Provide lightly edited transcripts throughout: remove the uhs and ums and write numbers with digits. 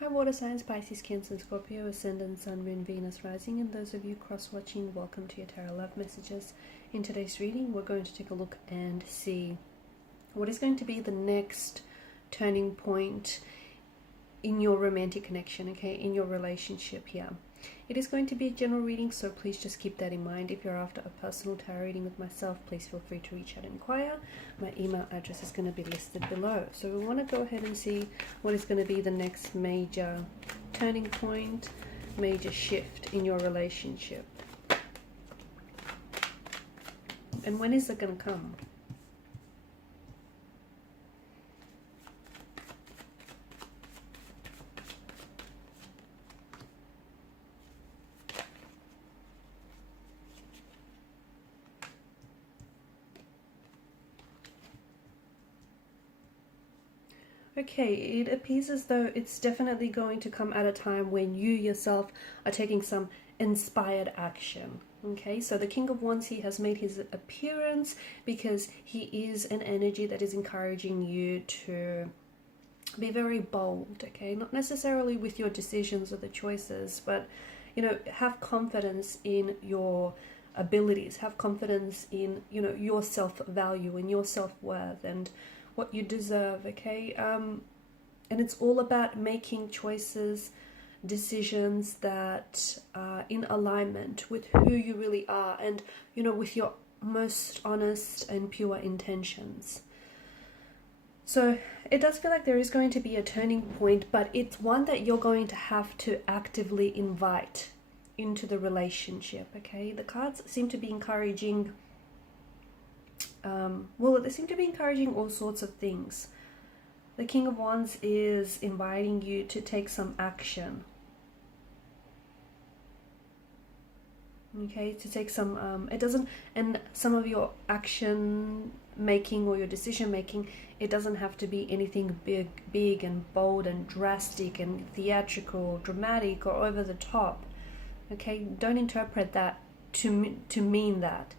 Hi Water Signs, Pisces, Cancer, Scorpio, Ascendant, Sun, Moon, Venus, Rising, and those of you cross-watching, welcome to your Tarot Love Messages. In today's reading, we're going to take a look and see what is going to be the next turning point in your romantic connection, okay, in your relationship here. It is going to be a general reading, so please just keep that in mind. If you're after a personal tarot reading with myself, please feel free to reach out and inquire. My email address is going to be listed below. So we want to go ahead and see what is going to be the next major turning point, major shift in your relationship. And when is it going to come? Okay, it appears as though it's definitely going to come at a time when you yourself are taking some inspired action. Okay, so the King of Wands here has made his appearance because he is an energy that is encouraging you to be very bold, okay? Not necessarily with your decisions or the choices, but, you know, have confidence in your abilities, have confidence in, you know, your self-value and your self-worth and what you deserve, okay? And it's all about making choices, decisions that are in alignment with who you really are and, you know, with your most honest and pure intentions. So it does feel like there is going to be a turning point, but it's one that you're going to have to actively invite into the relationship, okay? The cards seem to be encouraging they seem to be encouraging all sorts of things. The King of Wands is inviting you to take some action. Okay, to take some, and some of your action making or your decision making, it doesn't have to be anything big and bold and drastic and theatrical, dramatic or over the top. Okay, don't interpret that to mean that.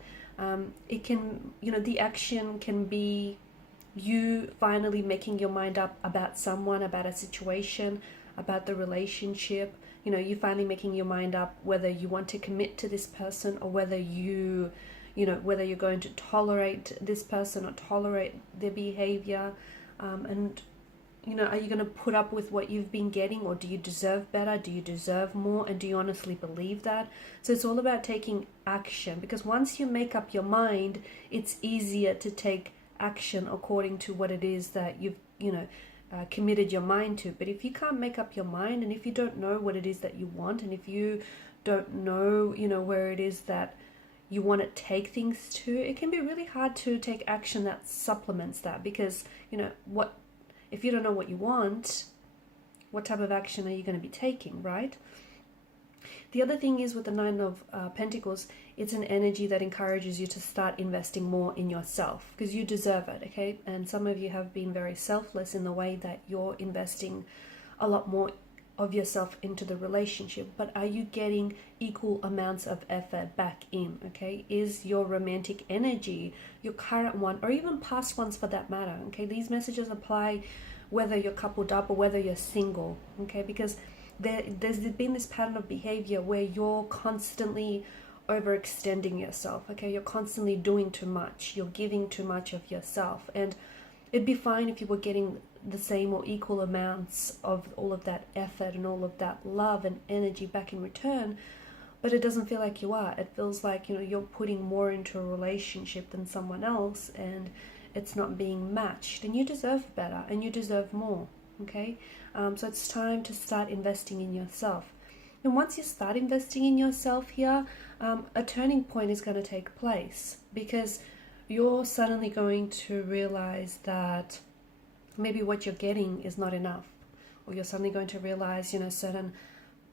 It can, you know, the action can be you finally making your mind up about someone, about a situation, about the relationship. You know, you finally making your mind up whether you want to commit to this person or whether whether you're going to tolerate this person or tolerate their behavior. And, you know, are you going to put up with what you've been getting, or do you deserve better? Do you deserve more? And do you honestly believe that? So it's all about taking action, because once you make up your mind, it's easier to take action according to what it is that you've, committed your mind to. But if you can't make up your mind, and if you don't know what it is that you want, and if you don't know, where it is that you want to take things to, it can be really hard to take action that supplements that, because, if you don't know what you want, what type of action are you going to be taking, right? The other thing is with the Nine of Pentacles, it's an energy that encourages you to start investing more in yourself, because you deserve it, okay? And some of you have been very selfless in the way that you're investing a lot more of yourself into the relationship. But are you getting equal amounts of effort back in, okay? Is your romantic energy, your current one, or even past ones for that matter, okay? These messages apply whether you're coupled up or whether you're single, okay? Because there's been this pattern of behavior where you're constantly overextending yourself, okay? You're constantly doing too much. You're giving too much of yourself. And it'd be fine if you were getting the same or equal amounts of all of that effort and all of that love and energy back in return, but it doesn't feel like you are. It feels like, you're putting more into a relationship than someone else, and it's not being matched. And you deserve better, and you deserve more, okay? So it's time to start investing in yourself. And once you start investing in yourself here, a turning point is going to take place, because you're suddenly going to realize that maybe what you're getting is not enough, or you're suddenly going to realize, certain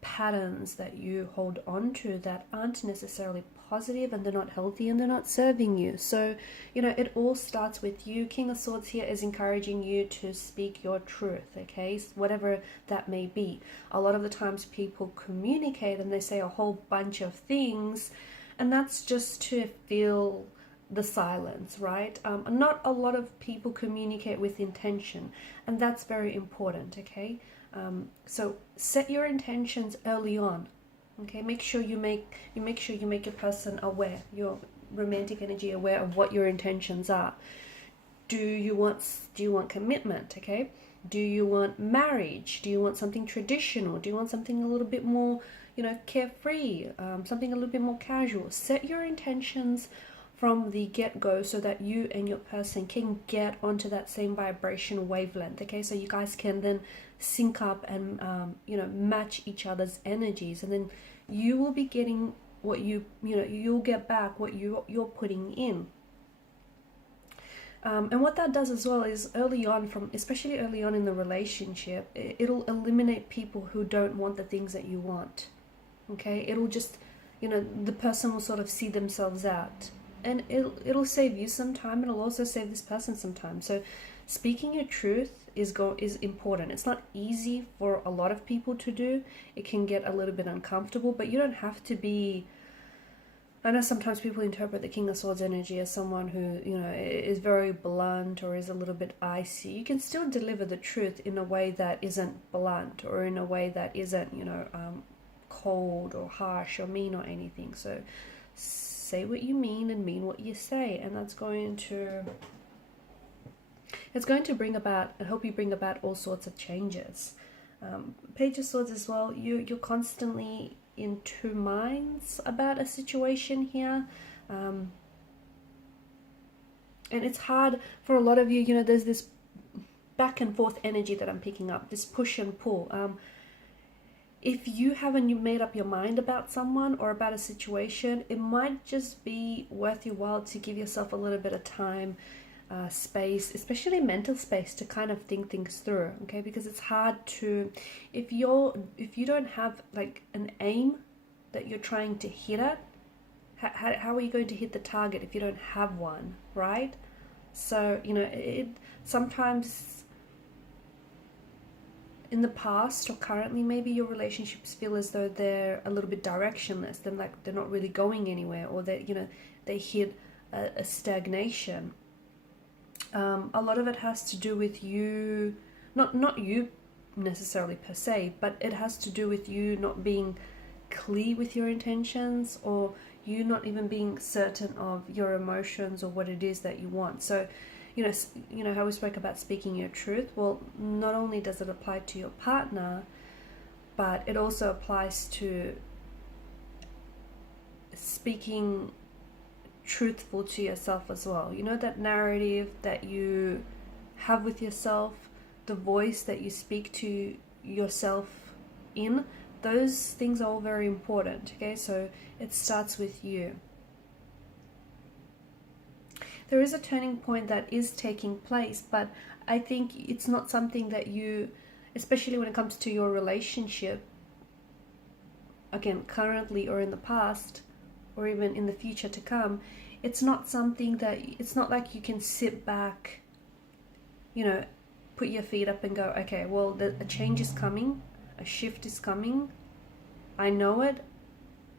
patterns that you hold on to that aren't necessarily positive, and they're not healthy, and they're not serving you. So, it all starts with you. King of Swords here is encouraging you to speak your truth, okay? Whatever that may be. A lot of the times people communicate and they say a whole bunch of things, and that's just to feel the silence, right? Not a lot of people communicate with intention, and that's very important, okay? So set your intentions early on. Okay, make sure you make your person aware, your romantic energy aware of what your intentions are. Do you want commitment? Okay, do you want marriage? Do you want something traditional? Do you want something a little bit more, carefree? Something a little bit more casual. Set your intentions from the get-go so that you and your person can get onto that same vibrational wavelength. Okay, so you guys can then sync up and match each other's energies, and then you will be getting what you'll get back what you're putting in. And what that does as well is especially early on in the relationship, it'll eliminate people who don't want the things that you want. Okay, it'll just, the person will sort of see themselves out, and it'll save you some time. It'll also save this person some time. So speaking your truth is important. It's not easy for a lot of people to do. It can get a little bit uncomfortable, but you don't have to be. I know sometimes people interpret the King of Swords energy as someone who, is very blunt or is a little bit icy. You can still deliver the truth in a way that isn't blunt, or in a way that isn't, cold or harsh or mean or anything. So say what you mean and mean what you say, and that's going to bring about and help you bring about all sorts of changes. Page of Swords as well, you're constantly in two minds about a situation here, and it's hard for a lot of you. There's this back and forth energy that I'm picking up, this push and pull. If you haven't made up your mind about someone or about a situation, it might just be worth your while to give yourself a little bit of time, space, especially mental space, to kind of think things through. Okay, because it's hard to, if you don't have like an aim that you're trying to hit at, how are you going to hit the target if you don't have one, right? So it sometimes in the past or currently, maybe your relationships feel as though they're a little bit directionless, then like they're not really going anywhere, or they hit a stagnation. A lot of it has to do with you, not you necessarily per se, but it has to do with you not being clear with your intentions, or you not even being certain of your emotions or what it is that you want. So how we spoke about speaking your truth. Well, not only does it apply to your partner, but it also applies to speaking truthful to yourself as well. That narrative that you have with yourself, the voice that you speak to yourself in, those things are all very important. Okay, so it starts with you. There is a turning point that is taking place, but I think it's not something that you, especially when it comes to your relationship, again, currently or in the past, or even in the future to come, it's not like you can sit back, put your feet up and go, okay, well, a change is coming, a shift is coming, I know it,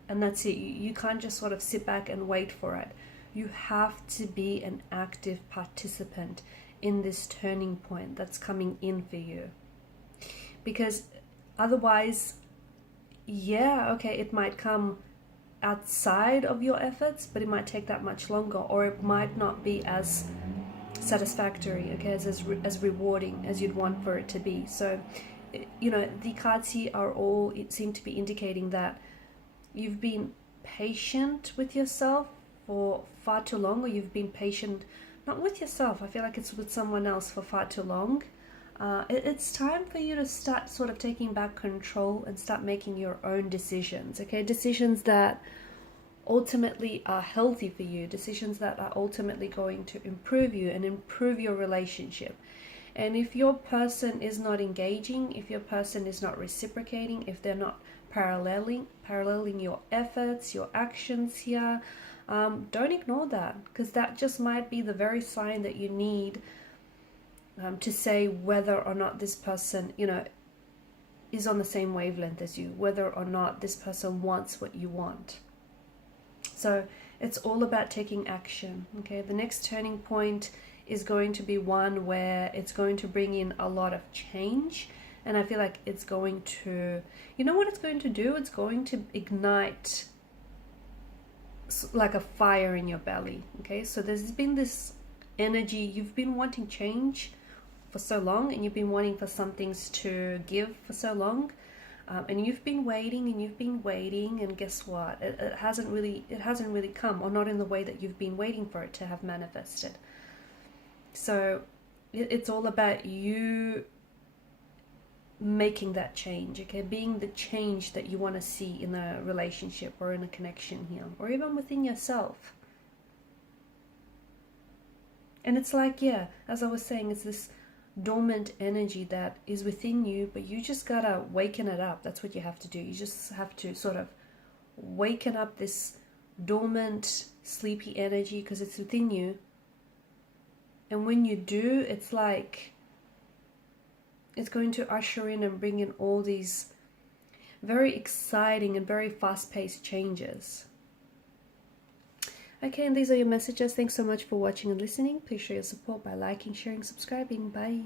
and that's it. You can't just sort of sit back and wait for it. You have to be an active participant in this turning point that's coming in for you. Because otherwise, it might come outside of your efforts, but it might take that much longer, or it might not be as satisfactory, okay, as rewarding as you'd want for it to be. So, the cards here seem to be indicating that you've been patient with yourself for far too long, or you've been patient not with yourself, I feel like it's with someone else for far too long. It's time for you to start sort of taking back control and start making your own decisions, okay? Decisions that ultimately are healthy for you, decisions that are ultimately going to improve you and improve your relationship. And if your person is not engaging, if your person is not reciprocating, if they're not paralleling your efforts, your actions here, don't ignore that, because that just might be the very sign that you need to say whether or not this person, is on the same wavelength as you, whether or not this person wants what you want. So it's all about taking action, okay? The next turning point is going to be one where it's going to bring in a lot of change, And I feel like it's going to, you know what it's going to do? It's going to ignite like a fire in your belly. Okay, so there's been this energy, you've been wanting change for so long, and you've been wanting for some things to give for so long, and you've been waiting and you've been waiting, and guess what, it hasn't really come, or not in the way that you've been waiting for it to have manifested. So it's all about you making that change, okay, being the change that you want to see in a relationship or in a connection here, or even within yourself. And it's like, yeah, as I was saying, it's this dormant energy that is within you, but you just gotta waken it up. That's what you have to do. You just have to sort of waken up this dormant, sleepy energy, because it's within you. And when you do, it's like it's going to usher in and bring in all these very exciting and very fast-paced changes. Okay, and these are your messages. Thanks so much for watching and listening. Please show your support by liking, sharing, subscribing. Bye.